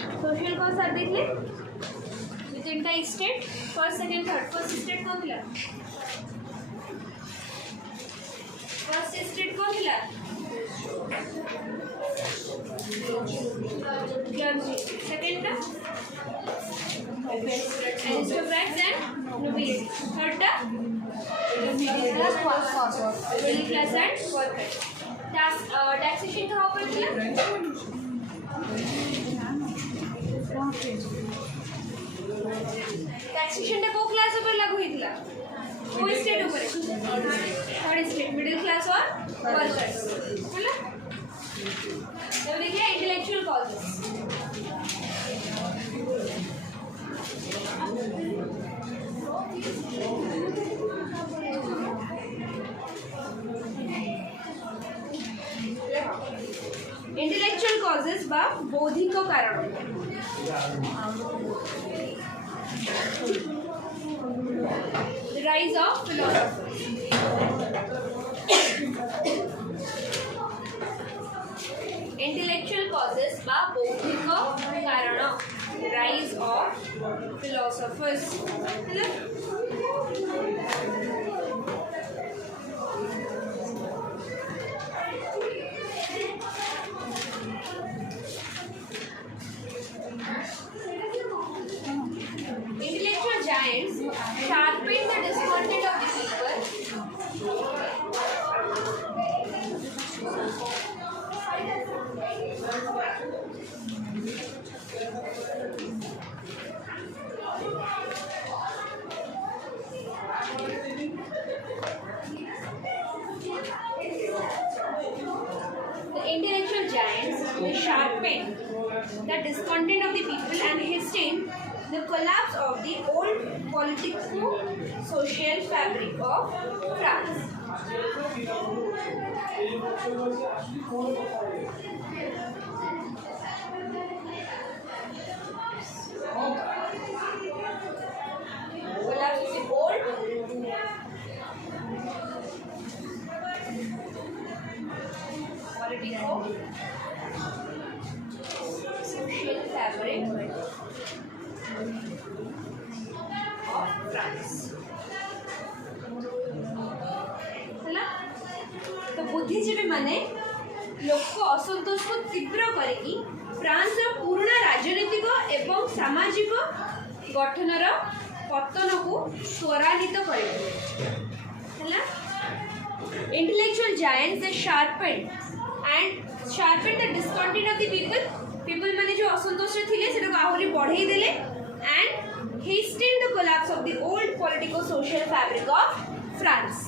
Social cause sir देखले तीनटा state first second third first state कौन थिला फर्स्ट स्टेट कौन थिला सेकंड टा aristocrats and nobility third टा middle class and workers taxation कहाँ पर थिला टैक्सेशन टा को क्लास ऊपर लागू होइतला को स्टेट ऊपर थर्ड स्टेट मिडिल क्लास और वर्कर्स होला तो देखिए इंटेलेक्चुअल कॉजेस इंटेलेक्चुअल कॉजेस बा बौद्धिक कारण The rise of philosophers. Intellectual causes बा बौद्धिक कारण rise of philosophers. Intellectual giants sharpen the discontent of the people. The intellectual giants sharpen the discontent of the people and hasten the collapse of the old politico-social fabric of France. Collapse of the old politico-social fabric of France. है तो बुद्धिजीवी माने लोक असंतोष को तीव्र करेगी France पुराना राजनीतिक एवं सामाजिक गठनर पतन को त्वरान्वित करेगी intellectual giants they sharpen the discontent of the people माने जो असंतोष थिले सेटा को आहुरी बढ़ाई देले and hasten the collapse of the old politico-social fabric of France.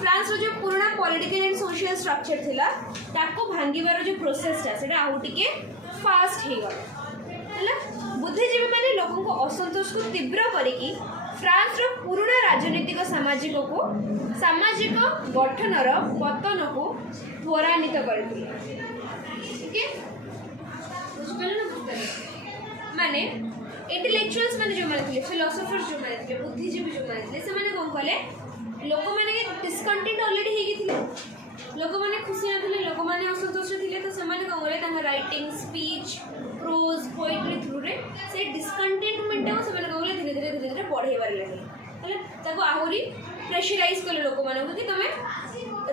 France जो पुराना पॉलिटिकल एंड सोशल स्ट्रक्चर थिला ताको भांगीबार जो प्रोसेस ता सेटा आउ टिके फास्ट हे गला हैला बुद्धिजीवी माने लोगों को असंतोष को तीव्र करेकी फ्रांस रो पुराना राजनीतिक सामाजिक गठनर पतन को त्वरान्वित करथि ठीक है बुझिपले ना माने इंटेलेक्चुअल्स माने जो माने थे फिलोसोफर्स जो माने थे बुद्धिजीवी जो माने थे से माने कोन कले लोक माने के डिस्कंटेंट ऑलरेडी हे गिथिले लोक माने खुशी नथिले लोक माने असंतोष थिले तो से माने कोन कले तांगा writing speech pros poetry through रे से डिस्कंटेंटमेंट को से माने कोन कले धीरे धीरे बढ़ेबार लागले हले ताको आहुरी प्रेशराइज कले लोक माने कि तमे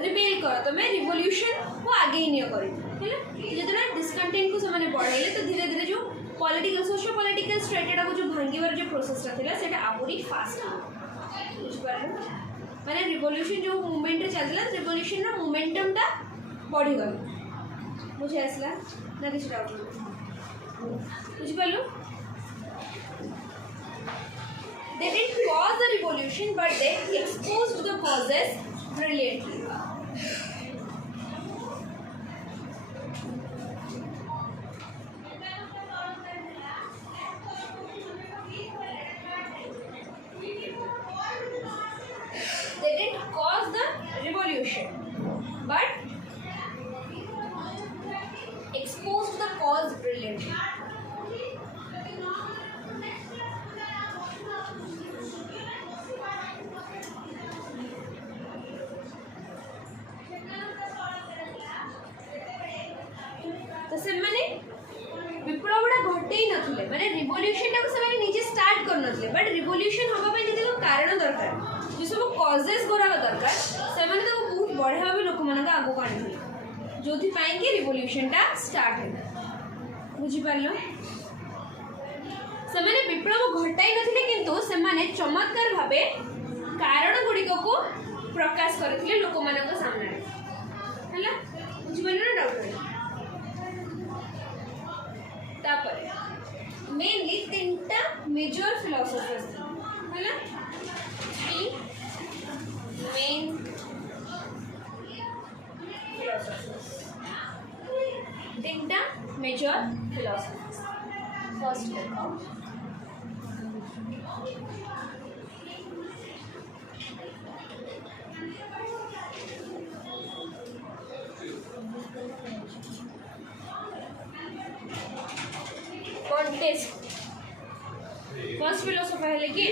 रिबेल करो तमे रिवॉल्यूशन को आगे ही नियो करी हले जेतना डिस्कंटेंट को से माने बढ़ाइले तो धीरे धीरे जो पॉलिटिकल सोशल पॉलिटिकल स्ट्रेटेटा को जो भांगीबार जो प्रोसेसटा थिला सेटा आहुरी फास्ट बुझ पारलो माने रिवॉल्यूशन जो मूवमेंट रे चलला रिवॉल्यूशन रो मोमेंटम ता बढ़ी गला मुझे आसला ना किछ डाउट बुझ पारलो they didn't cause the revolution but they exposed the causes brilliantly but exposed the cause brilliantly. विप्लवटा घटे नथिले माने रिवोल्यूशन टाको से निजे स्टार्ट कर नथिले बट रिवोल्यूशन होबा पे जदि कारण दरकार जो सब कॉजेस गोरा दरकार से माने तो बहुत बढ़िया भाबे लोक मानका आगो काढिले जोथि पाई कि रिवोल्यूशन टा स्टार्ट है बुझी पारलो से माने विप्लव घटाई नथिले किंतु से माने चमत्कार भाबे कारण गुड़िक को प्रकाश करथिले लोक मानका सामने हला बुझी पारलो ना डाउट तापर मेनली तीनटा मेजर फिलोसोफर्स है ना थ्री मेन फिलोसोफर्स तीनटा मेजर फिलोसोफर्स फर्स्ट देखो Montesquieu. First philosopher है लेकिन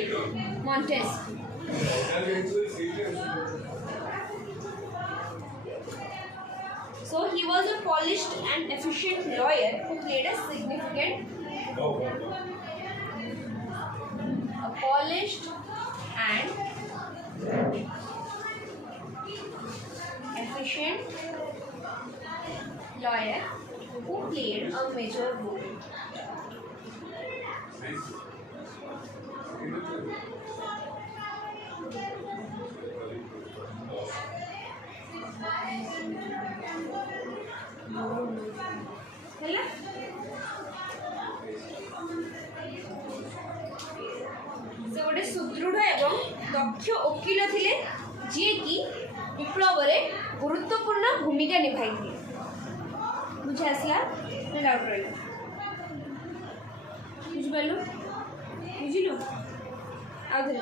Montesquieu. So he was a polished and efficient lawyer who played a significant polished and efficient lawyer who played a major role. ହେଲା से गोटे सुदृढ़ एवं दक्ष वकील थिले जी कि विप्लव में गुरुत्वपूर्ण भूमिका निभाई बुझे आसला डाउट रहा बुझिपारू बुझिलु आउे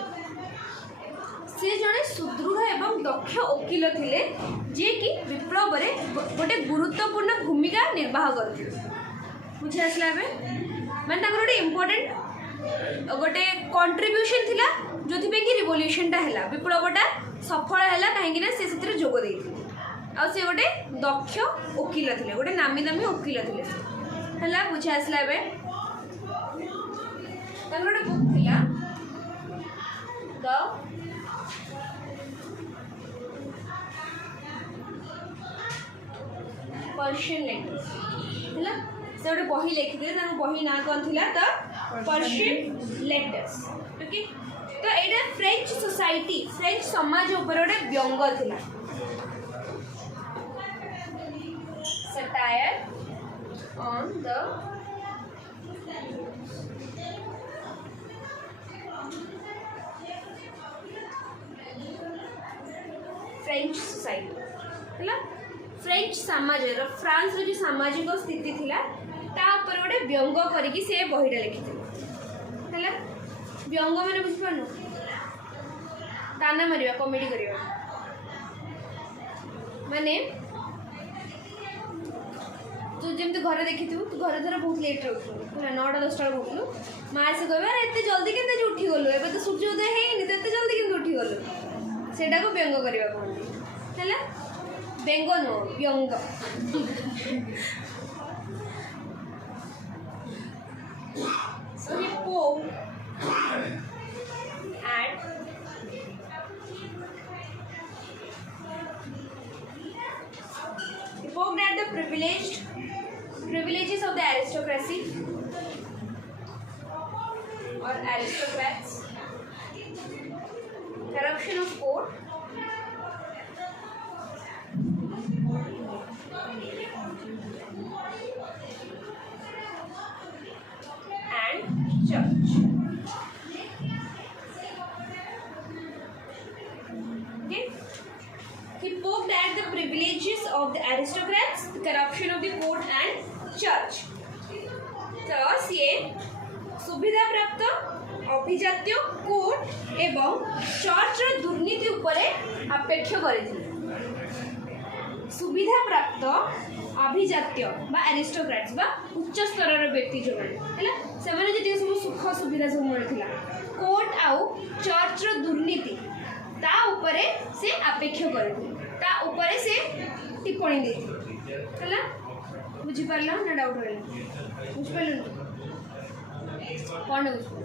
से जड़े सुदृढ़ एवं दक्ष वकील थिले जी कि विप्लव में गोटे गुरुत्वपूर्ण भूमिका निर्वाह करते बुझे आसला माने गोटे इम्पोर्टेंट गोटे कंट्रीब्यूशन थिला जो कि रिवोल्यूशन टा हैला विप्लवटा सफल हैला कहीं से से जोग देइथिले आ से गोटे दक्ष वकील थिले गोटे नामी दामी वकील थिले हैला बुझे आसला गोटे बुक थिला द पर्शियन लेटर्स हैला से गोटे बही लिखिथे बही ना कौन थिला त पर्शियन लेटर्स ओके तो एटा फ्रेंच सोसाइटी फ्रेंच समाज ऊपर गोटे व्यंग थिला satire on the French society हैला फ्रेंच समाज फ्रांस जो सामाजिक स्थिति थिला ता ऊपर गोटे व्यंग करके से बहीटा लिखिथे हैला व्यंग माने बुझि पानु ताना मारिबा कॉमेडी करिबा माने तू जेमते घरे देखिथु तू घरे धर बहुत लेट उठलु है 9टा 10टा उठलु माँ से कहबा एते जल्दी केते उठी गलु एबे तो सूर्योदय हेनी तो एते जल्दी केते उठी गलु सेटा को व्यंग करिबा कहंती हैला व्यंग नो व्यंग so he poked at the privileges of the aristocracy or aristocrats, corruption of court, and church. Okay. He poked at the privileges of the aristocrats, the corruption of the court and church. तो सी सुविधा प्राप्त अभिजात्य court एवं church दुर्नीति उपरे अपेक्ष करथिले सुविधा प्राप्त अभिजात्य बा aristocrats बा उच्च स्तर व्यक्ति जो हैला से माने जे सब सुख सुविधा सब मिलथिला कोर्ट आउ चर्च दुर्नीति ता उपरे से अपेक्ष करथिले ता उपरे से टिप्पणी देथिले हैला बुझि पारला ना डाउट होला बुझि पारला कौन है उसको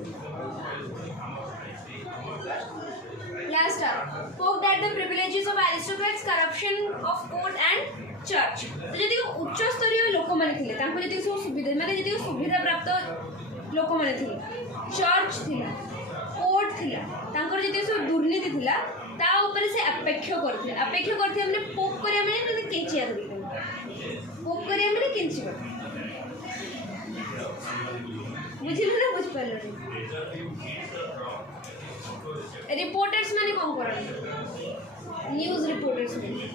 last spoke that the privileges of aristocrats corruption of court and church जदि उच्च स्तरीय लोक माने थिले तांको जदि सब सुविधा माने जदि सुविधा प्राप्त लोक माने थिले चर्च थिला कोर्ट थिला तांकर जदि सब दुर्नीति थिला ता ऊपर से अपेक्षा करथे हमने पोप करे माने केचिया धरि पोप करे माने केंची कर बुझिल ना बुझ पालो रिपोर्टर्स माने कौन करन न्यूज़ रिपोर्टर्स माने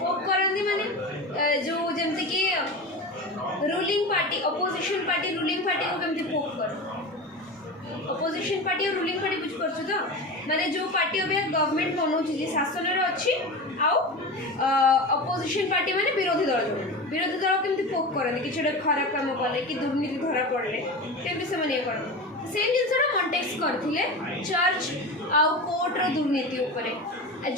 पोप करन माने जो जेमते कि ruling party opposition party ruling party को केमते पोप कर अपोजिशन पार्टी और रूलिंग पार्टी बुझ परछु तो माने जो पार्टी अबे गवर्नमेंट मनोज जे शासन रे अछि आउ अपोजिशन पार्टी माने विरोधी दल केमते पोप करन कि छडा खराब काम करले कि दुर्नीति धरा पड़ले केमते से माने करन सेम जिनसरा कॉन्टेक्स्ट करथिले चर्च आउ कोर्ट रो दुर्नीति ऊपर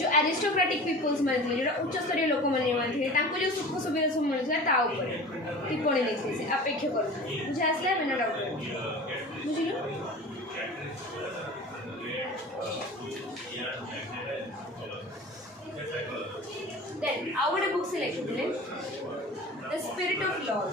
जो एरिस्टोक्रेटिक पीपल्स माने जेटा उच्च स्तरीय लोक माने तांको जो सुख सुविधा सब मिलছে ता ऊपर टिप्पणी लिखि से अपेक्षा करथि बुझे आसला बिना डाउट बुझिलो देन आवर बुक सिलेक्ट दिले the spirit of laws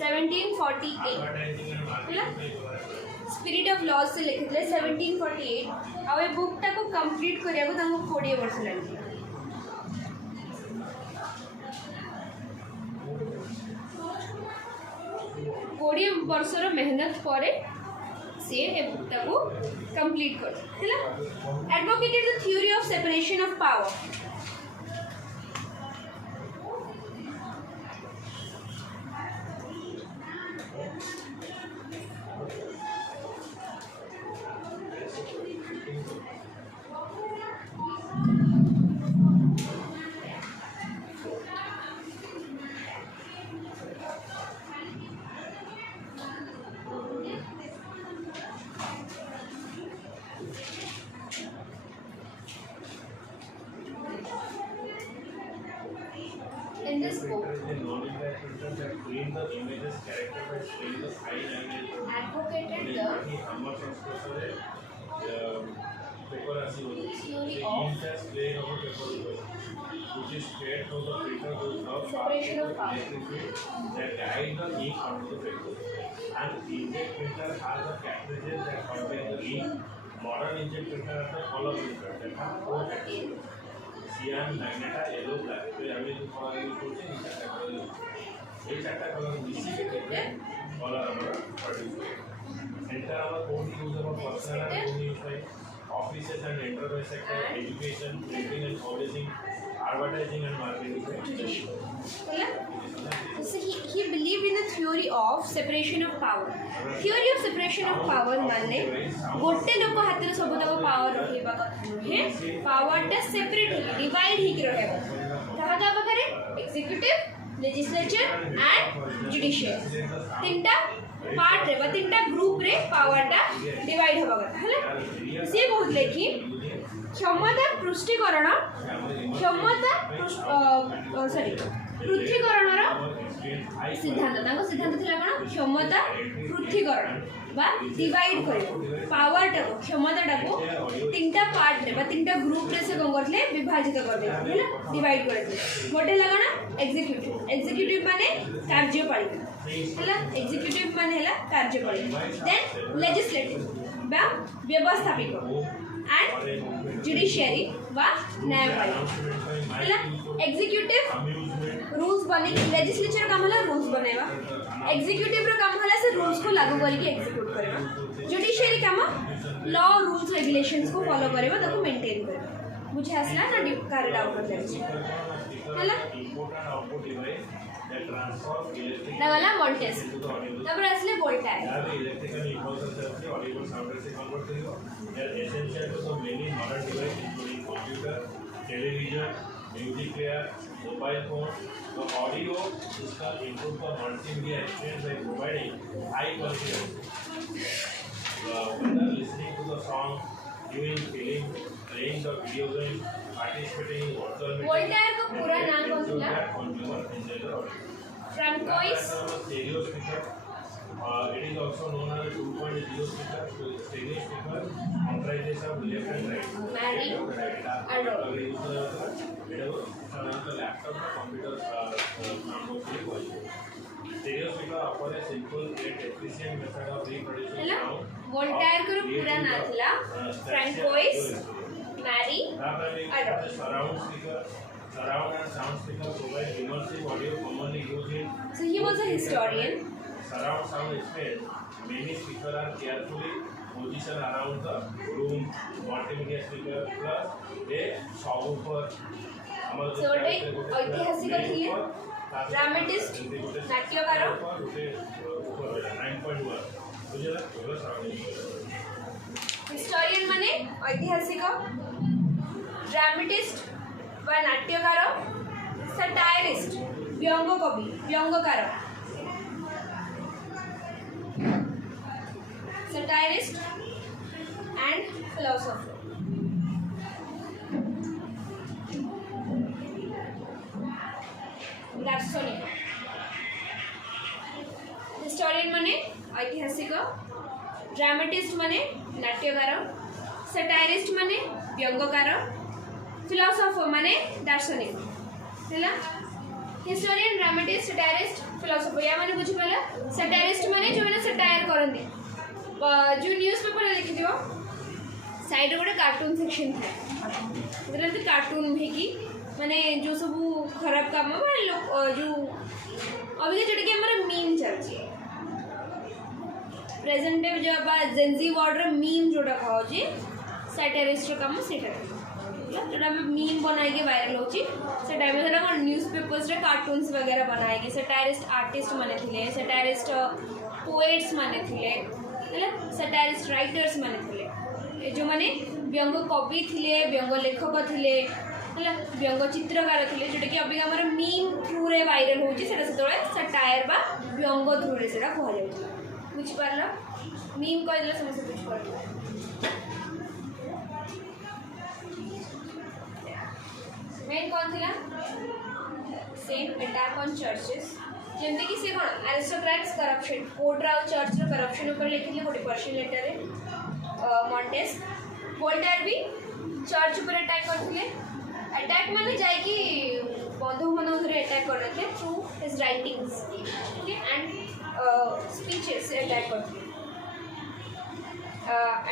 1748 spirit of laws से लिखिले 1748 आ ए बुक टा को कंप्लीट करिया को तांको 20 वर्ष लागि 20 वर्षर मेहनत परे से ए बुक टा को कंप्लीट कर हैला advocated the theory of separation of power in this book advocated the theory of separation of power that guide the ink onto the paper. And inkjet printer has a cartridges that contain the ink. Modern inkjet printer has a color printer that has 4 cartridges. Cyan, Magenta, yellow, black. So I will color use करते हैं चारटा color use. ये चारटा color मिसी के करते color हमारा produce होगा. Center हमारा code use हमारा personal and code use है. Offices and enterprise sector, education, printing and publishing, advertising and marketing. So he believed in the theory of separation of power. Theory of separation of power माने गोटे लोक हाथ रे सब तक power रखेबा है power टा सेपरेट है डिवाइड ही के रहेबा कहा का बकरे एग्जीक्यूटिव लेजिस्लेचर एंड जुडिशियल तीनटा पार्ट रे बा तीनटा ग्रुप रे पावर टा डिवाइड होबा କଥା हैला से कहले कि क्षमता पुष्टिकरण क्षमता सॉरी पृथ्वीकरणर सिद्धांत तांको सिद्धांत थिला कोन क्षमता पृथ्वीकरण बा डिवाइड करियो पावर टा को क्षमता टा को तीनटा पार्ट रे बा तीनटा ग्रुप रे से कोन करले विभाजित कर दे हैला डिवाइड कर दे गोटे लगाना एग्जीक्यूटिव माने कार्यपालिका हैला एग्जीक्यूटिव माने हैला कार्यपालिका देन लेजिस्लेटिव बा व्यवस्थापिक एंड जुडिशियरी बा न्यायपालिका हैला एग्जीक्यूटिव रूल्स बने लेजिस्लेचर काम होला रूल्स बनेवा एग्जीक्यूटिव रो काम होला से रूल्स को लागू करके एग्जीक्यूट करबा जुडिशियरी काम लॉ रूल्स रेगुलेशंस को फॉलो करबा ताको मेंटेन करबा बुझे आसला ना कार डाउट कर देछि हैला ना वाला वोल्टेज तब असले वोल्टेज इलेक्ट्रिकल इम्पल्स से ऑडियो साउंड से कन्वर्ट करियो they are essential to the many modern device including computer television music player mobile phone the audio system improve the multimedia experience by providing high quality audio. Whether listening to the song viewing, film, playing the video game, participating in virtual meetings. Voltaire का पूरा नाम कौन सा? Consumer enjoy the audio. François Stereo speaker. It is also known as a 2.0 speaker. So stereo speaker comprises of left and right. Mary Arrow. Laptop or computer stereo speaker offers a simple yet efficient method of reproducing hello sound. Voltaire का पूरा नाम था Francois Marie Arrow. Surround speaker. Surround and sound speaker provide immersive audio commonly used in. So he was a historian. Surround sound space. Many speakers are carefully positioned around the room. Multimedia speaker plus a subwoofer. So ଗୋଟେ ଐତିହାସିକ ଥିଲେ ଡ୍ରାମାଟିଷ୍ଟ ନାଟ୍ୟକାର historian ମାନେ ଐତିହାସିକ ଡ୍ରାମାଟିଷ୍ଟ ବା ନାଟ୍ୟକାର ସାଟାଇରିଷ୍ଟ ବ୍ୟଙ୍ଗ କବି ବ୍ୟଙ୍ଗକାର satirist and philosopher. दार्शनिक हिस्टोरियन माने ऐतिहासिक ड्रामाटिस्ट माने नाट्यकार सटायरिस्ट माने व्यंगकार फिलोसोफर माने दार्शनिक हैला हिस्टोरियन ड्रामाटिस्ट सटायरिस्ट फिलोसोफर या माने बुझी पाला सटायरिस्ट माने जो माने सटायर करंदी जो न्यूज़पेपर लिखि दियो साइड गोटे कार्टून सेक्शन था कार्टून भेकी माने जो सब खराब काम जो अभी जोटा कि हमारा मीम चलती प्रेजेंट डे जो जेनजी वर्ड मीम जोटा खाऊँ सैटारिस्ट काम से जोटा मीम बनाई वायरल होची से टाइम में कौन न्यूज़पेपर्स रे कार्टून्स वगैरह बनाएगी सैटारिस्ट आर्टिस्ट माने थिले सैटारिस्ट पोएट्स माने थिले सैटारिस्ट राइटर्स माने थिले जो माने व्यंग कवि थिले व्यंग लेखक थिले व्यंग चित्रकार थिले जोटा कि अभी हमारा मीम थ्रू रे वायरल होची सेटा सेतोळे सटायर बा व्यंग थ्रू रे सेटा कह जाउची बुझि पारला मीम कह दिले समस्त बुझि पारला मेन कौन थिला सेम अटैक ऑन चर्चेस जेमते कि से कोन एरिस्टोक्रेट्स करप्शन कोर्ट और चर्च रो करप्शन ऊपर लिखिले गोटे पर्शियन लेटर रे मॉन्टेस्क वोल्टेयर भी चर्च ऊपर अटैक करथिले अटैक माने जाय कि बंधु बंधु रे अटैक करथे through his writings okay and speeches attack करथिले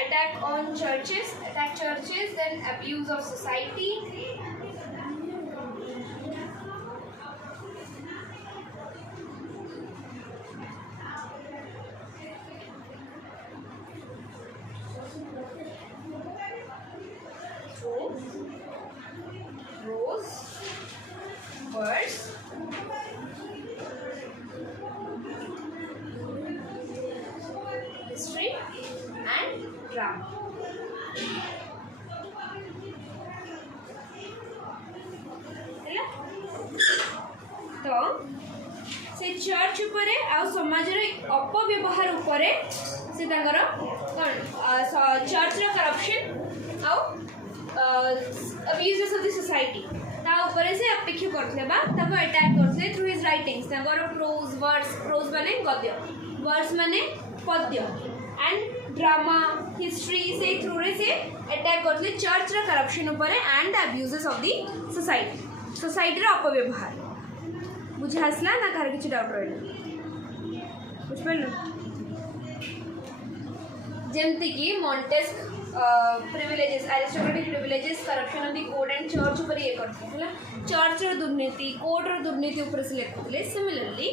attack on churches attack churches then abuse of society Rose, verse, history and drama. तो से चर्च उपरे आ समाज रे अपव्यवहार उपरे से तांगर कोन चर्च रो करप्शन आ abuses of the society ता ऊपर से अपेक्षा करथले बा ताको अटैक करथले थ्रू हिज राइटिंग्स तांगर प्रोज माने गद्य वर्स माने पद्य एंड ड्रामा हिस्ट्री से थ्रू रे से अटैक करथले चर्च रा करप्शन ऊपर and abuses of the society रा अपव्यवहार बुझे हसला ना कार किछ डाउट रहला बुझ पड़लो जेमते कि Montesquieu privileges aristocratic privileges corruption of the court and church ऊपर ये करथले हला चर्च रो दुर्नीति कोर्ट रो दुर्नीति ऊपर से लिखुले सिमिलरली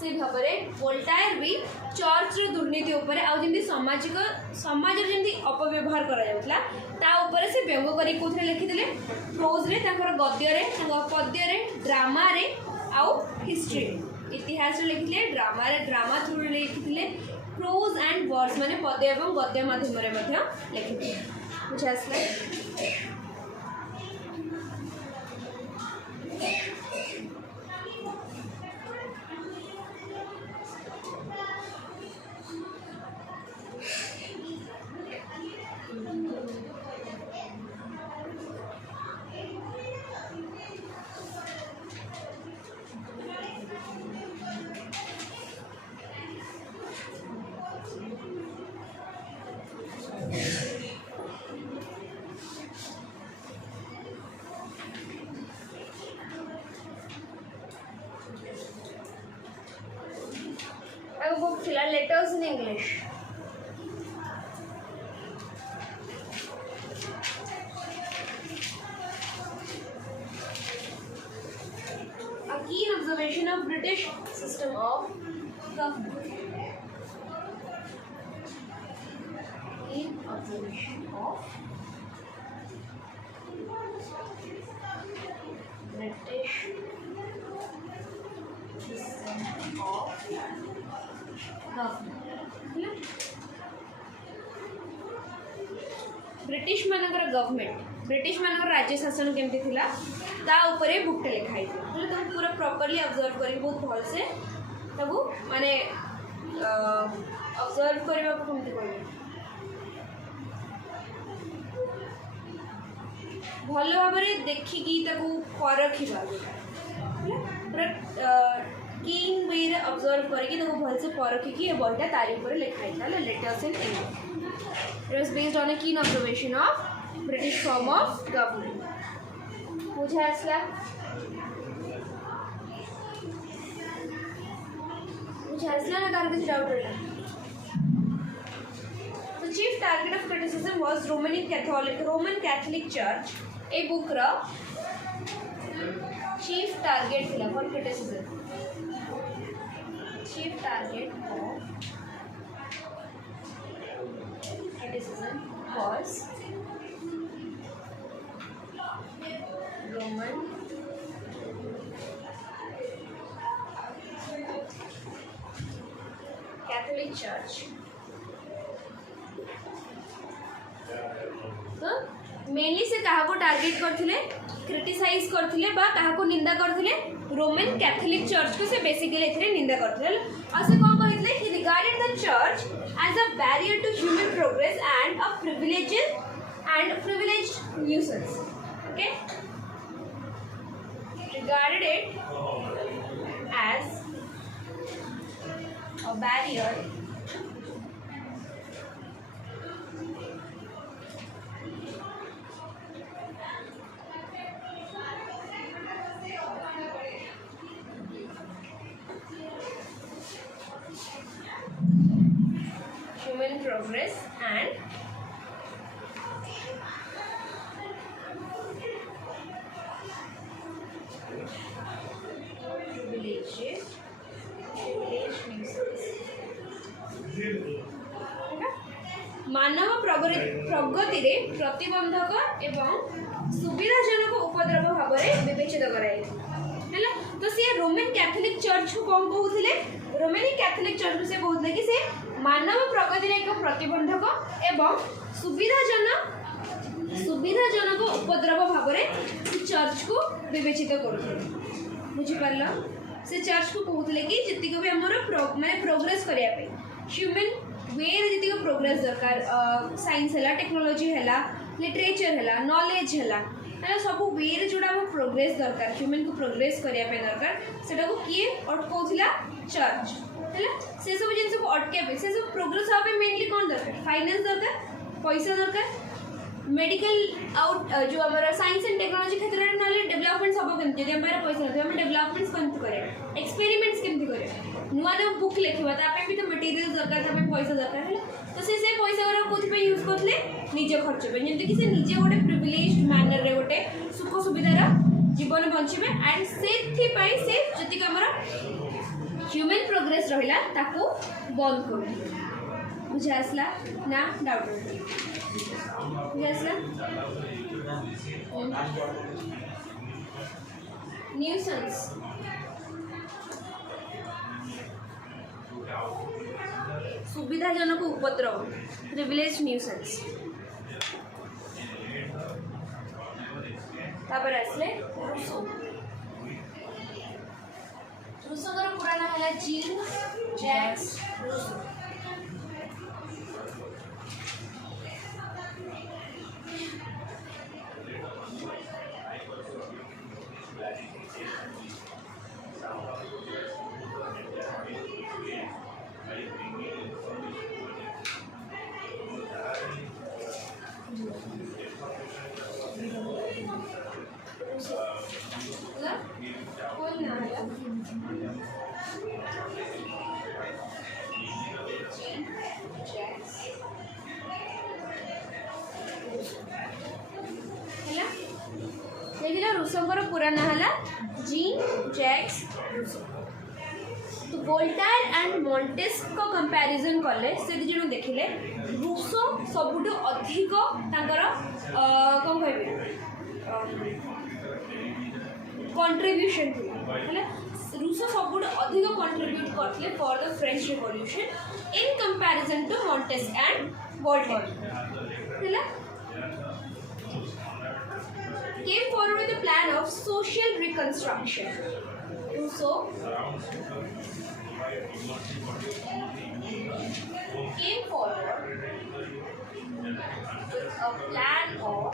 से भाबरे वोल्टायर भी चर्च रो दुर्नीति ऊपर आ जेंति समाज रे जेंति अपव्यवहार करा जाउतला ता ऊपर से व्यंग करी कोथरे लिखिथिले प्रोज रे ताकर गद्य रे पद्य रे ड्रामा रे आ हिस्ट्री इतिहास रे लिखिले ड्रामा थ्रू लिखिथिले प्रोज एंड वर्स माने पद्य एवं गद्य माध्यम रे मध्य लिखिथिले बुझा आसले थिला letters in English a keen observation of British system of government. Keen observation of British system of government. British मानकर गवर्नमेंट ब्रिटिश मानकर राज्य शासन केमती थिला ता ऊपर बुकटे लिखाई थी तुम पूरा प्रॉपर्ली ऑब्जर्व करी बहुत भल से तबु माने ऑब्जर्व करबा को केमती कहबे भल भाव में देखिकी ताकू परखिबा पूरा कीन वे रे ऑब्जर्व करके ताकू भल से परखिकी ए बॉयटा तारी ऊपर लिखाई था letters in English. It was based on a keen observation of British form of government. मुझे असला ना कार कुछ डाउट रहा. The chief target of criticism was Roman Catholic Church. A book ra chief target थिला for criticism. Chief target of criticism was Roman Catholic Church. तो mainly से कहा को टारगेट करथिले क्रिटिसाइज करथिले बा कहा को निंदा करथिले रोमन कैथोलिक चर्च को से बेसिकली एथरे निंदा करथिले और से कोन कहितले कि regarded the church as a barrier to human progress and a privileged nuisance. Okay, regarded it as a barrier human progress and privileged nuisance. मानव प्रगति रे प्रतिबंधक एवं सुविधाजनक उपद्रव भाव में विवेचित कराई है तो सी रोमन कैथोलिक चर्च को कौन कहते रोमन कैथोलिक चर्च को से कहते कि से मानव प्रगति रे एक प्रतिबंधक एवं सुविधाजनक उपद्रव भाव में चर्च को विवेचित करुले बुझीपार से चर्च को कहते कि जितक भी आमर माने प्रोग्रेस करने ह्यूमन वे जी प्रोग्रेस दरकार साइंस है टेक्नोलोजी है लिटरेचर है नॉलेज है सब वे जोड़ा प्रोग्रेस दरकार ह्यूमन को प्रोग्रेस करने दरकार से किए अटकाउला चर्च है से सब जिन को अटके से सब प्रोग्रेस हाँ मेनली कौन दरकार फाइनेंस दरकार पैसा दरकार मेडिकल आउट जो आम साइंस एंड टेक्नोलोजी क्षेत्र में ना डेवलपमेंट सब कमी जब पैसा नथिबा हम डेवलपमेंट्स कमी करें एक्सपेरिमेंट्स केमती करें नुआ नुआ बुक लिखा ताप भी तो मटेरियल दरकार पैसा दरकार है तो से पैसा गुरा कौन यूज करते निज खर्च पे जमीक से निजे गोटे प्रिविलेज्ड मैनर रे गोटे सुख सुविधार जीवन बंचे एंड से जी आम ह्यूमन प्रोग्रेस रहा ताकू बंद कर बुझे आसला ना डाउट बुझे आसला न्यूसेंस सुविधाजनक उपद्रव प्रिविलेज न्यूसेंस तापर आसले रूसों पूरा नाम है जीन जैक्स रूसो रूसोंकर पूरा ना हला जीन जैक्स रूसो। तो वोल्टायर एंड मॉन्टेस्को कंपैरिजन कले से दी जण देखिले रूसो सबुठु अधिक तांकर कोन कहबे कंट्रीब्यूशन थी हैला रूसो सबुठु अधिक कंट्रीब्यूट करथिले for the French Revolution in comparison to Montesquieu and Voltaire हैला came forward with a plan of social reconstruction. So, came forward with a plan of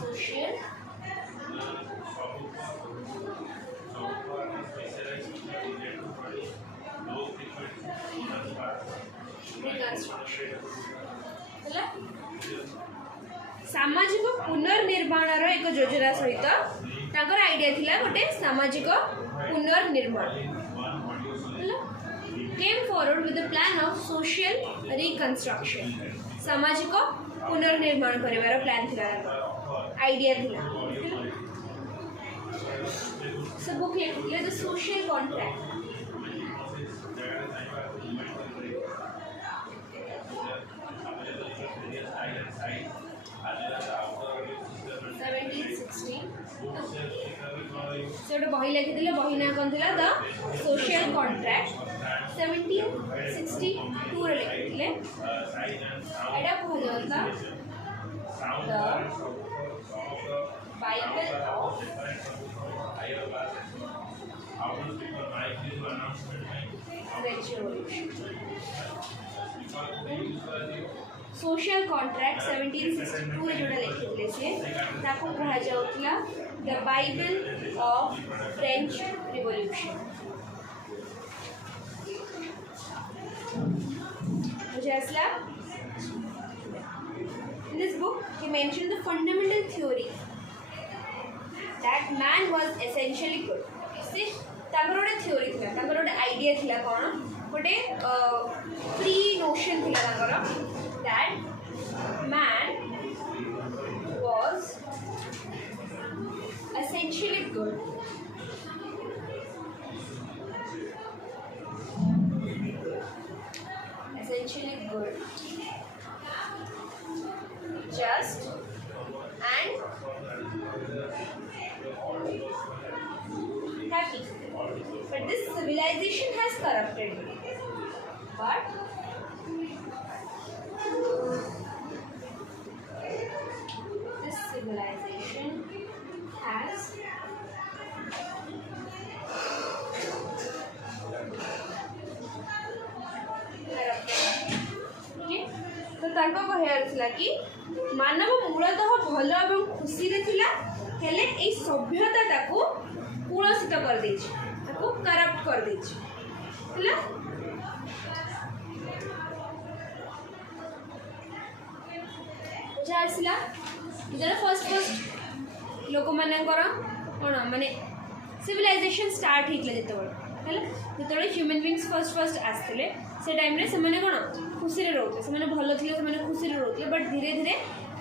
social सामाजिक पुनर्निर्माण एक योजना सहित आइडिया थिला गोटे सामाजिक पुनर्निर्माण came forward with the plan of social reconstruction सामाजिक पुनर्निर्माण करिवार प्लान थिला आइडिया थिला सब बुक लिखले द सोशल कॉन्ट्रैक्ट से गोटे बही लिखी बही ना कौन थी द सोशल कॉन्ट्रैक्ट 1762 लिखी एटा कहता the Bible of French Revolution social contract 1762 जोड़ा लिखी से ताको कहा जाउतला the Bible of French Revolution मुझे असला in this book he mentioned the fundamental theory that man was essentially good से ताकर गोटे थ्योरी थिला ताकर गोटे आइडिया थिला कोन गोटे फ्री नोशन थिला ताकर that man was essentially good just and happy, but this civilization has corrupted me. But this civilization has तांको कहला कि मानव मूलतः भल और खुशी थिला हेले ए सभ्यता ताको कुलसित कर देछि ताको करप्ट कर देछि हैला जासिला जरा फर्स्ट लोक मानकर कोन माने सिविलाइजेशन स्टार्ट हितले जेतबे ह्यूमन बीइंग्स फर्स्ट आसथिले से टाइम रे से माने कोन खुशी रे रहउते से माने भलो थिले से माने खुशी रे रहउते बट धीरे धीरे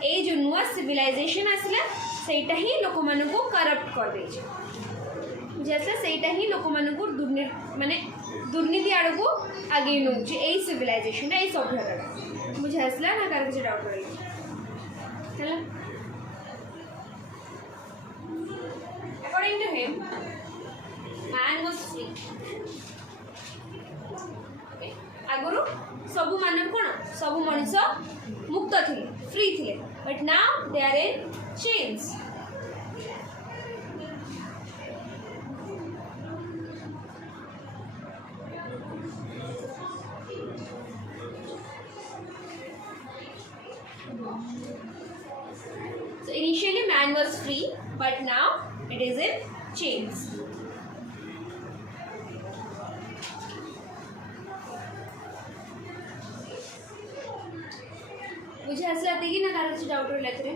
ए जो नुआ सिविलाइजेशन आसला सेटा ही लोक माने को करप्ट कर देछि जैसे सेटा ही लोक माने को दुर्नीति आड़ को आगे नउछि ए सिविलाइजेशन ए सभ्यता मुझे आसला ना कार किछ डाउट रही चला according to him man was free आगुरु सबु मानव कोन सबु मनुष्य मुक्त थिले फ्री थिले but now they are in chains so initially man was free but now it is in chains मुझे ऐसे आती है ना कारण से डाउट लग रहे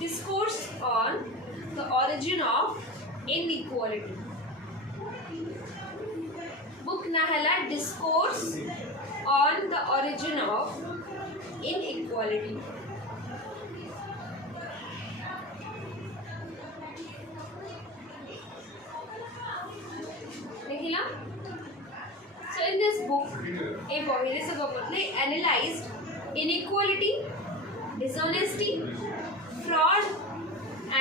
discourse on the origin of inequality. Book ना हैला discourse on the origin of inequality. देखिला? So in this book, a बहिरे से गपतले analyzed inequality, dishonesty, fraud,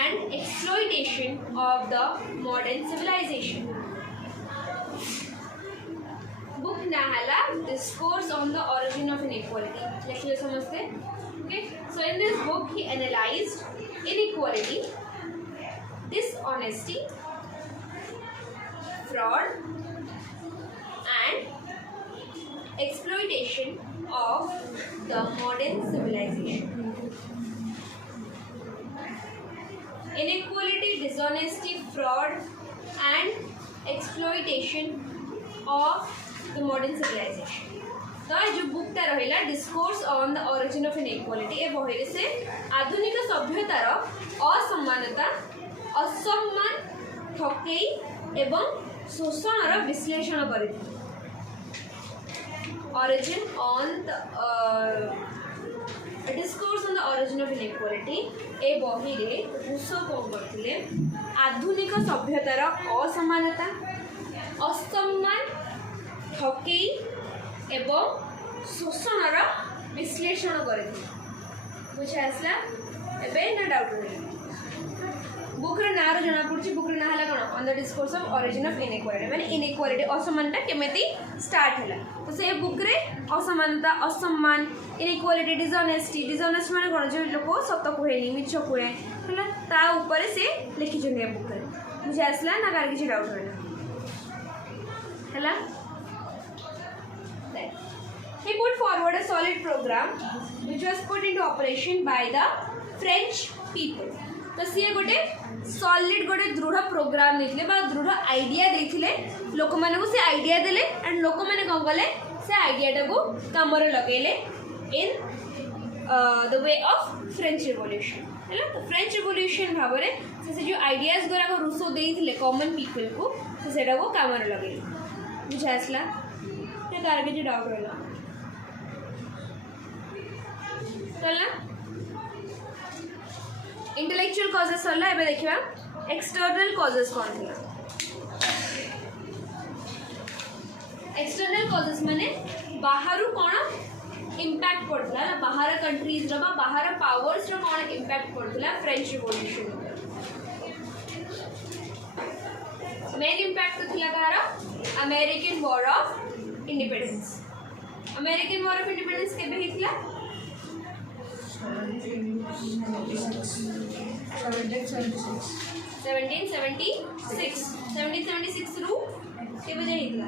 and exploitation of the modern civilization. Book नाहला discourse on the origin of inequality. Lecture समझते हैं. Okay. So in this book he analyzed inequality, dishonesty, fraud, and exploitation of the modern civilization. Inequality, dishonesty, fraud, and exploitation of the modern civilization. तो जो book टा रहिला discourse on the origin of inequality ए बहिरे से आधुनिक सभ्यतार असमानता, असम्मान, ठकेई एवं शोषणर विश्लेषण करिथि. Origin on the discourse on the origin of inequality ए बहिरे रूसो कौन करथिले आधुनिक सभ्यतार असमानता, असम्मान, ठकेई एवं शोषणर विश्लेषण करिथि. बुझा आसला एबे ना डाउट रही. बुक रे नार जना पड़छि. बुक रे ना हला कोन on the discourse of origin of inequality माने इनइक्वालिटी असमानता केमेती स्टार्ट हला. तो से बुक रे असमानता, असम्मान, इनइक्वालिटी, डिसऑनेस्टी. डिसऑनेस्ट माने कोन जे लोक सत्य कहेनी, मिछ कहे हला ता ऊपर से लिखि जने बुक रे. बुझा आसला ना कार किछि डाउट रहला हला. He put forward a solid program which was put into operation by the French people. तो सी गोटे सॉलिड गोटे दृढ़ प्रोग्राम देथिले बा दृढ़ आइडिया देथिले लोक माने को से आइडिया देले एंड लोक माने कोन गले से आइडिया टाको काम रे लगेले in the way of French Revolution. हैला तो फ्रेंच रिवॉल्यूशन भाबरे से जो आइडियाज गोरा को रूसो देथिले कॉमन पीपल को से सेटा को काम रे लगेले. बुझा आसला ते कार के जो डाउट रहला चलना. इंटेलेक्चुअल कॉजेस सरला एबे देखिबा एक्सटर्नल कॉजेस कोन थिला. एक्सटर्नल कॉजेस माने बाहरु कोन इंपैक्ट पड़तला, बाहर कंट्रीज रो बाहर पावर्स रो कोन इंपैक्ट पड़तला फ्रेंच रिवॉल्यूशन. मेन इंपैक्ट तो थिला कार American War of Independence. American War of Independence केबे हितला 1776 रू के बजे हितला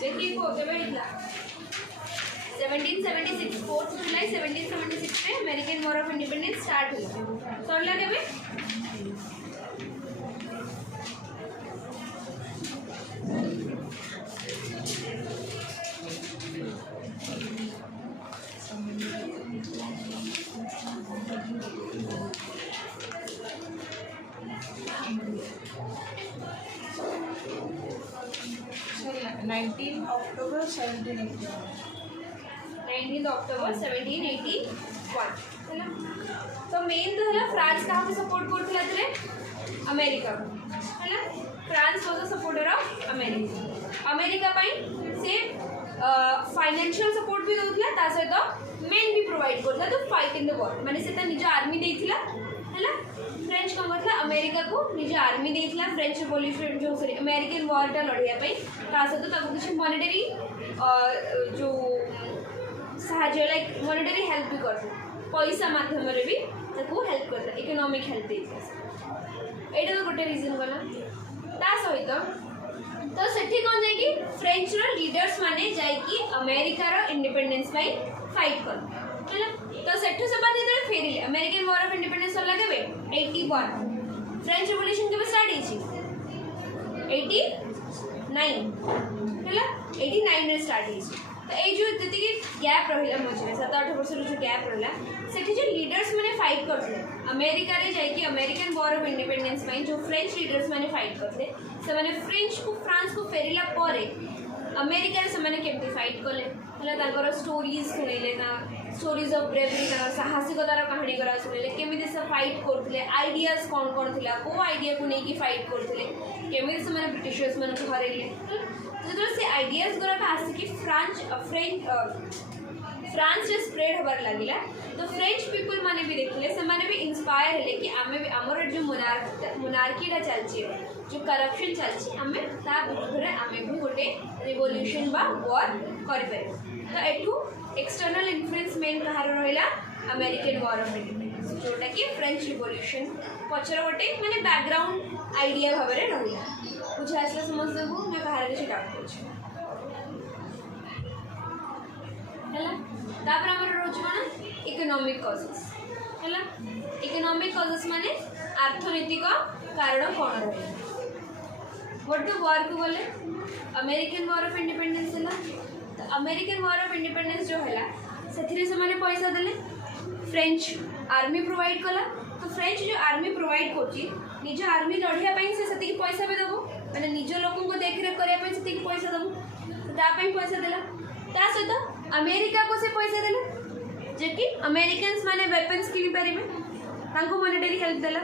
देखिए को के बैठला 1776 4 जुलाई 1776 में American War of independence start हुआ. सरला केबे 19 October 1781. 19 अक्टोबर 1781 है ना. तो मेन तो है फ्रांस कहाँ पे सपोर्ट करथिला तले अमेरिका है ना. France was the supporter of America. America पाई से फाइनेंशियल सपोर्ट भी दउथला ता सहित मेन भी प्रोवाइड करथला तो फाइट इन द वॉर माने सेता निज आर्मी देथिला है ना. फ्रेंच कौन करथिला अमेरिका को निज आर्मी देथिला फ्रेंच रिवॉल्यूशन जो सॉरी अमेरिकन वॉर टा लड़िया पाई ता सहित ताको किछ मॉनेटरी जो साहाଯ୍य लाइक मॉनेटरी हेल्प भी करथि पैसा माध्यम रे भी ताको हेल्प करता इकोनॉमिक हेल्प देथिला. एटा तो गोटे रीजन गला ता सहित तो सेठी कोन फ्रेंच रो लीडर्स माने जाइकी अमेरिका रो इंडिपेंडेंस पाई फाइट कर हैला तो सेठु से बाद जेते फेरिले अमेरिकन वॉर ऑफ इंडिपेंडेंस सरला केबे 81 फ्रेंच रिवॉल्यूशन केबे स्टार्ट हेछि 89 हैला 89 रे स्टार्ट हेछि तो ए जो जति की गैप रहिला मझे 7-8 वर्ष रो जो गैप रहिला सेठी जो लीडर्स माने फाइट करथले अमेरिका रे जाइकी अमेरिकन वॉर ऑफ इंडिपेंडेंस में जो फ्रेंच लीडर्स माने फाइट करथले से माने फ्रांस को फेरिला परे अमेरिका रे से माने केमती फाइट कले हला तांकर स्टोरीज सुनेले ना स्टोरीज ऑफ ब्रेवरी तांकर साहसिकतार कहानी करा सुनेले केमिति से फाइट करथले आइडियाज कोन कोन थिला को आइडिया को नै की फाइट करथले केमिति से माने ब्रिटिशर्स माने को हरेले तो से आइडियाज गुरा का आसे कि फ्रांस रे स्प्रेड होबार लागिला तो फ्रेंच पीपल माने भी देखले से माने भी इंस्पायर हेले कि आमे भी हमर जो मोनार्कीटा चलछि जो करप्शन चलछि आमे ता विरुद्ध रे आमे भी गोटे रिवॉल्यूशन बा वॉर करि परबो तो एठू एक्सटर्नल इन्फ्लुएंस मेन कहार रहिला अमेरिकन वॉर ऑफ इंडिपेंडेंस जोटा कि फ्रेंच रिवॉल्यूशन पछर गोटे माने बैकग्राउंड आइडिया भाबरे रहिला बुझा आसला समझ को मैं कहार के डाउट करछि हैला तापर हमर रोज कोन इकोनॉमिक कॉजेस हैला इकोनॉमिक कॉजेस माने अर्थनैतिक कारण कोन रहे व्हाट द वॉर को बोले अमेरिकन वॉर ऑफ इंडिपेंडेंस हैला तो अमेरिकन वॉर ऑफ इंडिपेंडेंस जो हैला सेथिरे से माने पैसा देले फ्रेंच आर्मी प्रोवाइड कला तो फ्रेंच जो आर्मी प्रोवाइड करछि निज आर्मी लढिया पई से सेति पैसा भी देबो माने निज लोकन को देखरेख करिया पई सेति पैसा देबो ता पई पैसा देला ता सहित अमेरिका को से पैसा देला जे कि अमेरिकन्स माने वेपन्स किनि परिबे तांको मॉनेटरी हेल्प देला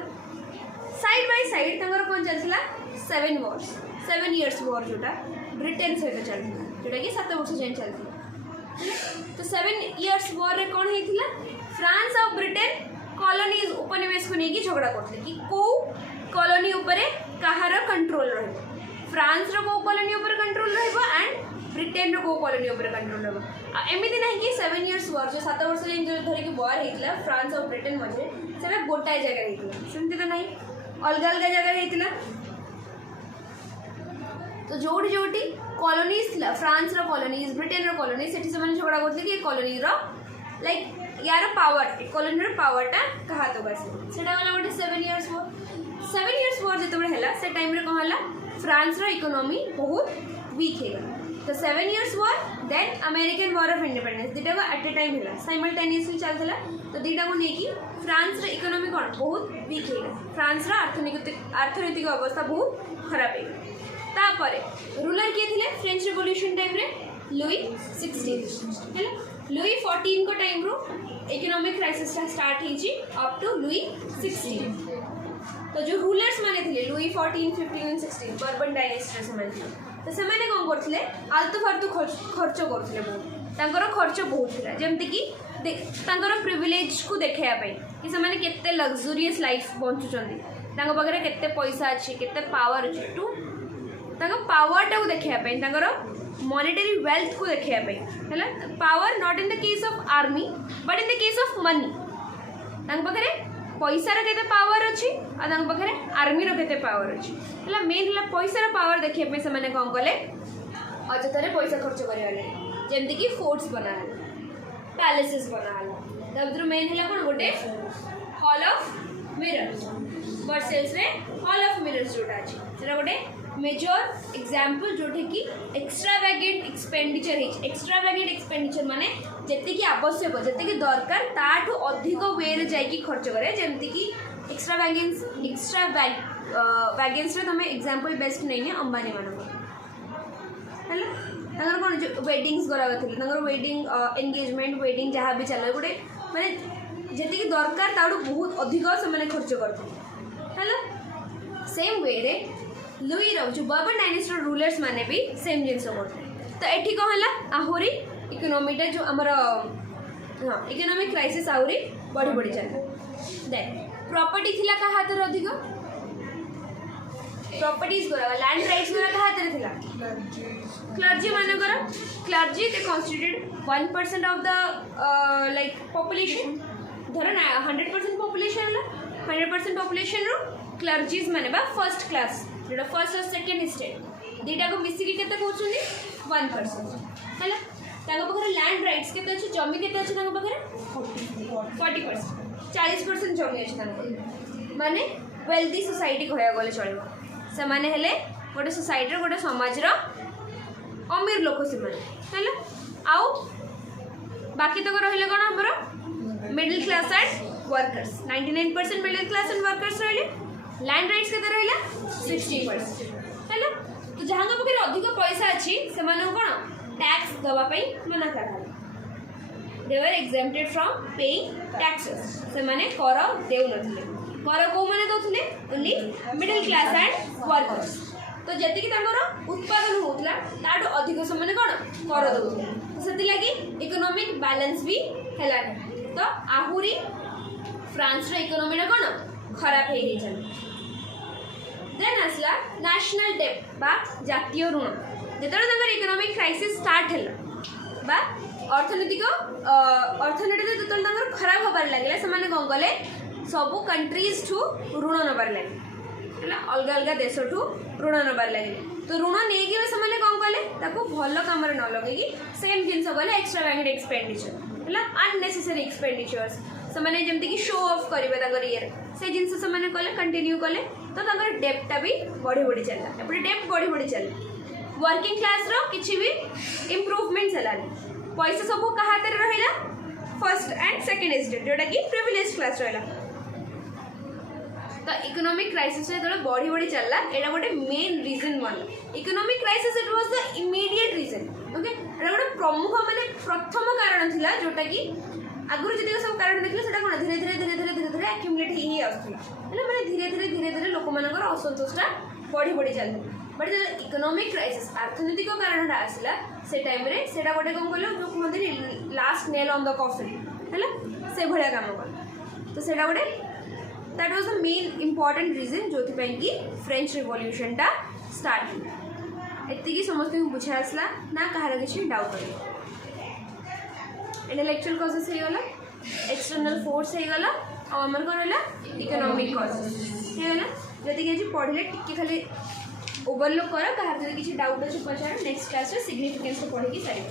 साइड बाय साइड तांगर कोन चलथिला 7 इयर्स वॉर जोटा ब्रिटेन सहित चलथिला जोटा कि 7 वर्ष जाय चलथिला तो 7 इयर्स वॉर रे कोन हेतिला फ्रांस और ब्रिटेन कॉलोनीज उपनिवेश को नेकी झगड़ा करथले कि को कॉलोनी ऊपर कहार कंट्रोल रहबो फ्रांस रो को कॉलोनी ऊपर कंट्रोल रहबो एंड ब्रिटेन रो को कॉलोनी ऊपर कंट्रोल रहबो एमिति नहीं कि 7 इयर्स वॉर जो 7 वर्ष जे धरि कि वॉर हेतिला फ्रांस और ब्रिटेन मझे सेटा गोटाय जगह हेतिला सेमति तो नहीं अलग अलग जगह हेतिला तो जोड़ी जोड़ी कॉलोनीज थिला फ्रांस रो कॉलोनीज ब्रिटेन रो कॉलोनीज सेठी से माने झगड़ा करथले कि कॉलोनी रो लाइक यार पावर कॉलोनी रो पावरटा कहा तो बस सेटा वाला गोटे 7 इयर्स वॉर जेतबे हला से टाइम रे कहला फ्रांस रो इकोनॉमी बहुत वीक है तो 7 years war then American War of Independence दीटा को एट ए टाइम हला साइमल्टेनियसली चलथला तो दीटा को नेकी फ्रांस रो इकोनॉमी कोन बहुत वीक है फ्रांस रो अर्थनैतिक अवस्था बहुत खराब है तापरे रूलर के थिले फ्रेंच रिवॉल्यूशन टाइम रे लुई 16 हैला लुई 14 को टाइम रो इकोनॉमिक क्राइसिस स्टार्ट हिची अप टू लुई 16 तो जो रूलर्स माने थिले लुई 14 15 एंड 16 बर्बन डायनेस्टी से माने तो से माने कोन करथिले आलतु फालतू खर्च करथिले बहुत तांकर खर्च बहुत थिला जेमति कि तांकर प्रिविलेज को देखैया पई कि से माने केते लग्जरियस लाइफ बंचु चंदी तांको बगरे केते पैसा अछि केते पावर अछि टू तांको पावर टा को देखैया पई तांकर मॉनेटरी वेल्थ को देखैया पई हैला power not in the case of army but in the case of money तांको बगरे पैसा रो केते पावर अछि आ तांको बगरे आर्मी रो केते पावर अछि हैला मेन हला पैसा रो पावर देखैया पई से माने कोन कले अजतरे पैसा खर्च करिवाले जेमति कि फोर्ट्स बनाला पैलेसेस बनाला तबद्र मेन हला कोन गोटे हॉल ऑफ मिरर्स वर्सेल्स रे हॉल ऑफ मिरर्स जोटा अछि सेरा गोटे मेजर एग्जांपल जोटे कि एक्स्ट्रावैगेंट एक्सपेंडिचर माने जति कि आवश्यक जति कि दरकार ताठू अधिक वे रे जाई कि खर्च करे जेमति कि एक्स्ट्रावैगेंस रे तमे एग्जांपल बेस्ट नहीं है अंबानी मानो हैला तंगर कोन वेडिंग्स करावथिले तंगर वेडिंग एंगेजमेंट वेडिंग जहाँ भी चले गोटे माने जति कि दरकार ताडू बहुत अधिक से माने खर्च करथिले हैला सेम वे रे लुई रो जो बर्बन डायनेस्टी रूलर्स माने भी सेम जिनस करते तो एठी कहला आहुरी इकोनॉमीटा जो हमर हां इकोनॉमिक क्राइसिस आहुरी बढ़ी बढ़ी चले देन प्रॉपर्टी थिला का हाथ रे अधिक प्रॉपर्टीज करा लैंड राइट्स करा का हाथ रे थिला क्लर्जी मानकर clergy they constituted 1% of the like population धर 100% पॉपुलेशन 100% पॉपुलेशन रो क्लर्जीज माने बा फर्स्ट क्लास जोटा फर्स्ट और सेकंड स्टेट दीटा को मिसिकी केते कहउछुनी 1% हैला तांको पाखरे लैंड राइट्स केते अछि जमी केते अछि तांको पाखरे 40% 40% जमी अछि तांको माने वेल्दी सोसाइटी कहया गले चलबो से माने हेले गोटे सोसाइटी गोटे समाज रो अमीर लोक से माने हैला आउ बाकी तक रहिले कोन हमरो middle class and workers 99% middle class and workers रहिले लैंड राइट्स केते रहिला 60% हैला तो जहां का पकरे अधिक पैसा अछि से माने कोन टैक्स दवा पई मना कराले they were exempted from paying taxes से माने कर देउ नथिले कर को माने दोथले only middle class and workers तो जति कि तांकर उत्पादन होतला ताडो अधिक से माने कोन कर दोथले तो सेति लागि इकोनॉमिक बैलेंस भी हैला तो आहुरी फ्रांस रो इकोनॉमी रे कोन खराब हे हे चल देन असला नेशनल डेट बा जातीय ऋण जेतरे तांकर इकोनॉमिक क्राइसिस स्टार्ट हैला बा अर्थनीति जेतरे तांकर खराब होबार लागले से माने कोन गले सब कंट्रीज ठू ऋण नबार लागले हैला अलग अलग देश ठू ऋण नबार लागले तो ऋण नै कि से माने कोन गले ताको भलो काम रे न लगे कि सेम जिंस गले एक्स्ट्रावेगेंट एक्सपेंडिचर हैला अननेसेसरी एक्सपेंडिचर्स से माने जेमति कि शो ऑफ करिवे ताकर ईयर से जिंस से माने कले कंटिन्यू कले तो ताकर डेब्ट भी बढ़ी बढ़ी चलला एपटे डेब्ट बढ़ी बढ़ी चलला वर्किंग क्लास रो किछि भी इंप्रूवमेंट चलानी पैसा सब कहा हाथ रे रहिला फर्स्ट एंड सेकंड एस्टेट जोटा कि प्रिविलेज क्लास रहला तो इकोनॉमिक क्राइसिस रे तळे बढ़ी बढ़ी चलला एटा गोटे main reason one economic crisis it was the immediate reason okay एटा गोटे प्रमुख माने प्रथम कारण थिला जोटा कि आगुर जति सब कारण देखले सेटा कोन धीरे धीरे एक्युमुलेट ही आस्तला એટલે माने धीरे धीरे लोक मानकर असंतोषटा बढ़ी बढ़ी चलला बट इकोनॉमिक क्राइसिस अर्थनैतिक कारणटा आसला से टाइम रे सेटा गोटे कोन कहलो जो कहते last nail on the coffin हैला से भलिया काम कर तो सेटा गोटे that was the main important reason जोथि पई कि फ्रेंच रिवॉल्यूशन टा स्टार्ट हुआ एति की समझते हूं बुझा आसला ना कहार किछि डाउट है इंटेलेक्चुअल कॉजेस हे गला एक्सटर्नल फोर्स हे गला और हमर कोन होला इकोनॉमिक कॉजेस हे गला जति के जी पढले टिके खाली ओवरलुक करा कहार जति किछि डाउट अछि पछार नेक्स्ट क्लास रे सिग्निफिकेंस को पढे की सारी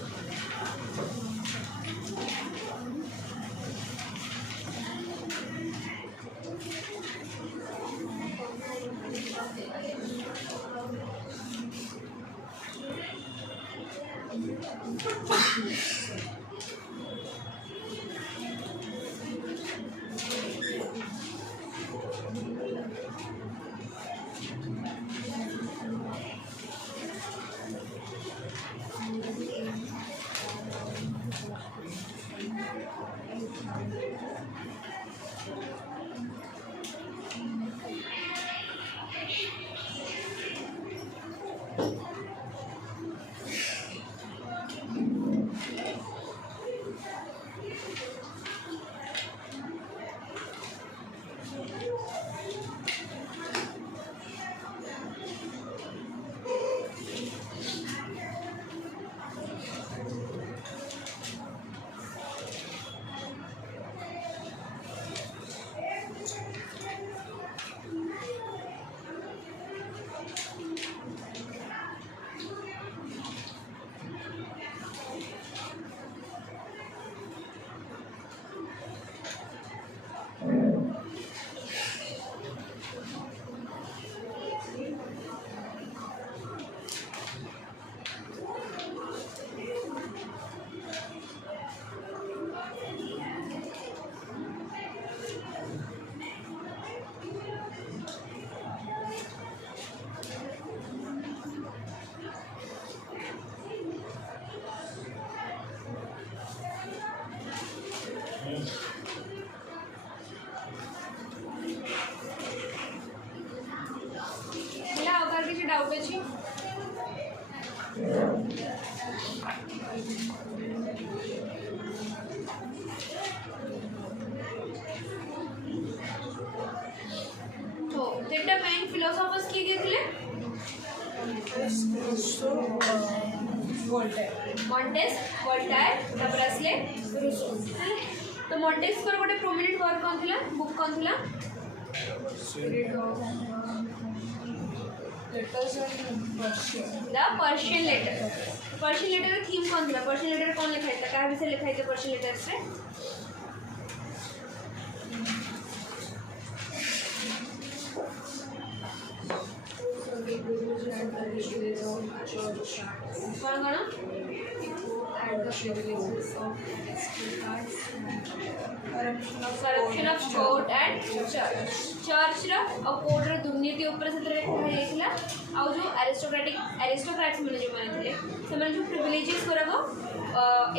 डाउट अछि तो तीनटा मेन फिलोसोफर्स किए थे मॉन्टेस्क वोल्टायर तापर आसले रूसो तो मॉन्टेस्क पर गोटे प्रोमिनेंट वर्क कौन थिला बुक कौन थिला Letters and Persian. The Persian letter Persian letter का थीम कौन था पर्शियन लेटर कौन लिखा था क्या विषय लिखा था पर्शियन लेटर से कौन कौन corruption of court and church और कोर्ट रे दुर्नीति ऊपर से लिखा जाइथिला आ जो एरिस्टोक्रेट्स माने जो माने थे से माने जो प्रिविलेजेस करबो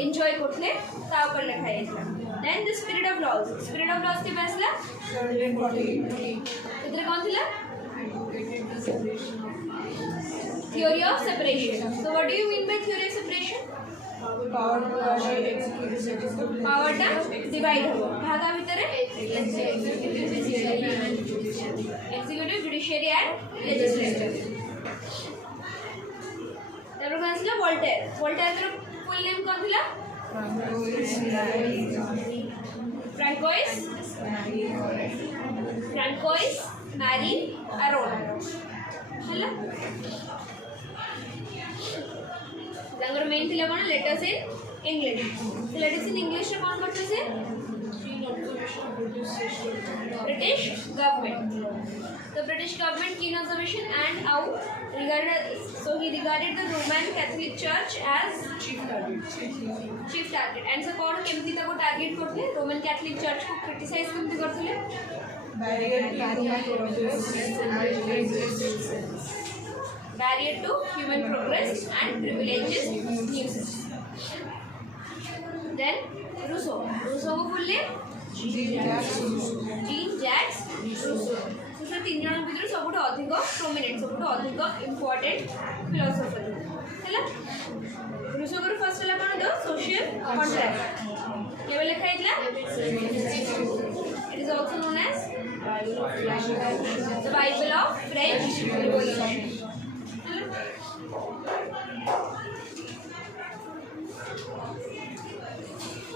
एंजॉय करथले ता ऊपर लिखा जाइथिला then the spirit of laws के फैसला 1748 इधर कौन थिला theory of separation so what do you mean by theory of separation Power to execute power टा divide हो भागा भितरे executive judiciary and legislative तापर कौन थिला वोल्टेयर का फुल नेम कौन थिला फ्रांकोइस मैरी अरोन ହେଲା ତାଙ୍କର ମେନ୍ ଥିଲା କ'ଣ letters in English letters in ଇଂଲିଶରେ କ'ଣ କରିଥିଲେ ସେ British government the British government keen observation and out he regarded the Roman Catholic Church as chief target and so कौन केमती ताको टारगेट करते रोमन कैथोलिक चर्च को क्रिटिसाइज केमती करथिले barrier to human progress and privileges nuisance. Then Rousseau को full name Jean Jacques Rousseau. से तीन जन भितर सबुठ अधिक प्रोमिनेंट सबुठ अधिक इम्पोर्टेंट फिलोसोफर हैला रूसो को फर्स्ट हला कोन दो सोशल कॉन्ट्रैक्ट केवल लिखा हैला it is also known as the Bible of French revolution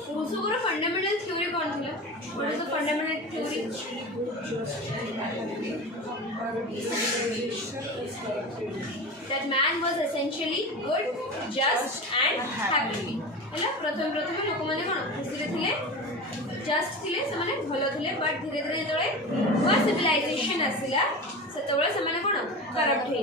Rousseau को फंडामेंटल थ्योरी कौन थिला what is the fundamental theory that man was essentially good just and happy हैला प्रथम लोक माने कोन खुशी थिले जस्ट थिले से माने भलो थिले बट धीरे धीरे जेतळे वा सिविलाइजेशन आसिला सेतळे से माने कोन करप्ट हे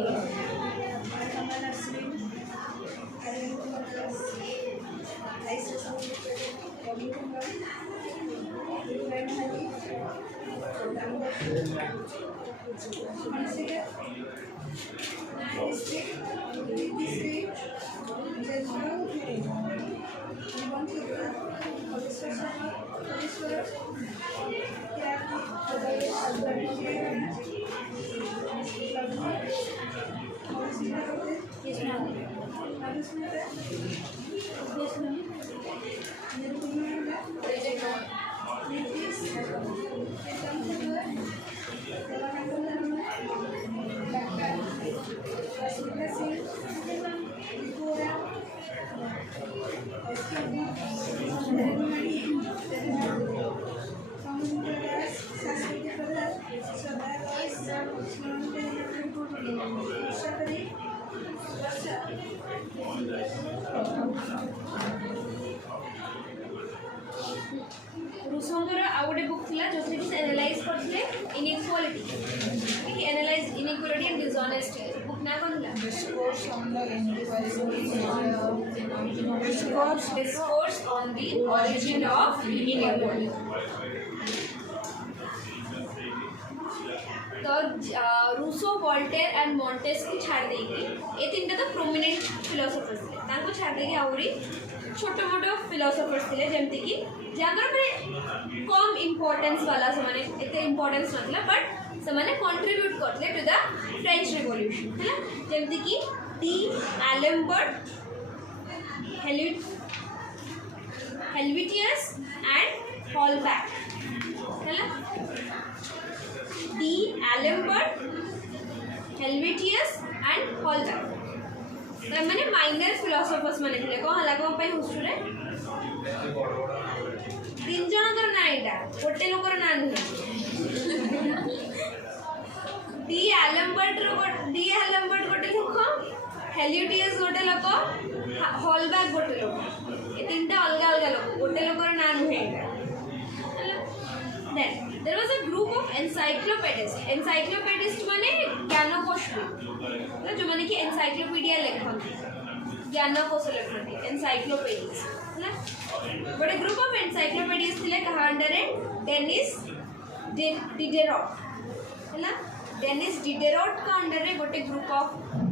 रूसोंकर आ गोटे बुक थिला जोथि कि एनालाइज करथले इनइक्वालिटी कि analyse inequality and dishonesty book ना कोन ला discourse on the origin of inequality तो रूसो वोल्टेयर एंड मॉन्टेस्क्यू छाड़ देगी ये तीनटा तो प्रोमिनेंट फिलोसोफर्स थे तांको छाड़ देगी आउरी छोटो मोटो फिलोसोफर्स थे जेमती कि जागर में कम इंपोर्टेंस वाला समाने इतने इंपोर्टेंस नथला बट समाने कंट्रीब्यूट करथले टू द फ्रेंच रिवॉल्यूशन हैला जेमती कि d'Alembert Helvetius and Holbach हैला d'Alembert Helvetius and Holbach माने माइनर फिलोसोफर्स माने थिले को हला को पई हुसुरे तीन जनकर ना एटा गोटे लोकर ना नहीं डी एलम्बर्ट गोटे लोक, हेल्यूटियस गोटे लोक, हॉलबैक गोटे लोक, ये तीनटा अलग अलग लोक, गोटे लोकर ना नुहे। Then there was a group of encyclopaedist माने ज्ञानकोश, जो माने कि एनसाइक्लोपीडिया लिखते, ज्ञानकोश लिखते, एनसाइक्लोपेडिस्ट है। गोटे ग्रुप ऑफ एनसाइक्लोपेडिस्ट थिले कहा अंडर डेनिस डिडेरोट है। डेनिस डिडेरोट का अंडर रे गोटे ग्रुप ऑफ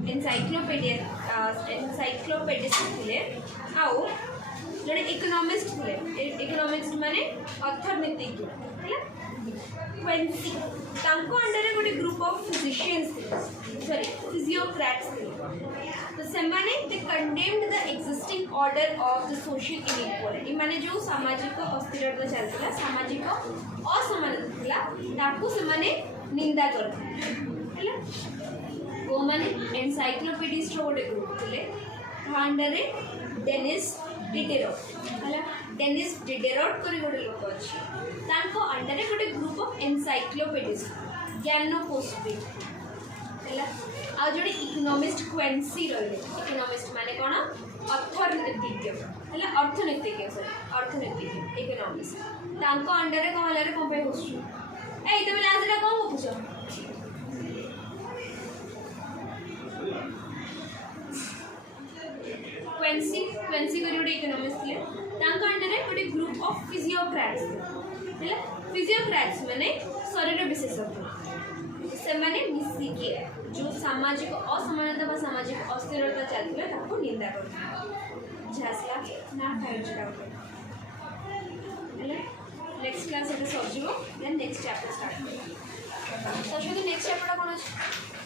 एनसाइक्लोपेडिस्ट थिले। आउ जड़े इकोनॉमिस्ट थे, इकोनॉमिस्ट माने अर्थनीतिज्ञ है। क्वेंसी तांको अंडर रे गोटे ग्रुप ऑफ फिजिशियंस थे, सॉरी फिजियोक्रेट्स थे। तो से माने they condemned the existing order of the social inequality, माने जो सामाजिक अस्थिरता चलता, सामाजिक असमानता थिला ताकू से माने निंदा करथे है। वो माने एनसाइक्लोपीडिस्ट गोटे ग्रुप थिले अंडर रे डेनिस डिडेरोट है। डेनिस डिडेरोट करी गोटे लोक अच्छे, तांको अंडर रे गोटे ग्रुप ऑफ एनसाइक्लोपीडिस्ट ज्ञानकोश है। आ जोड़े इकोनॉमिस्ट क्वेंसी रही, इकोनॉमिस्ट माने कौन अर्थनीतिज्ञ है, अर्थनीतिज्ञ सॉरी अर्थनीतिज्ञ इकोनॉमिस्ट तांको अंडर रे कौन हला रे कौन पे क्वेश्चन ए तमे लास्ट रे कौन पूछ क्वेंसी करी गोटे इकोनॉमिस्ट थे, तांको अंडर रे गोटे ग्रुप ऑफ फिजियोक्रेट्स है। फिजियोक्रेट्स माने शरीर विशेषज्ञ, से माने मिसिके जो सामाजिक असमानता बा सामाजिक अस्थिरता चलती ताको निंदा करते झासला ना खाइछ डाउट है। नेक्स्ट क्लास एटा सजिबो, देन नेक्स्ट चैप्टर स्टार्ट करबा। तो नेक्स्ट चैप्टर कोन अछि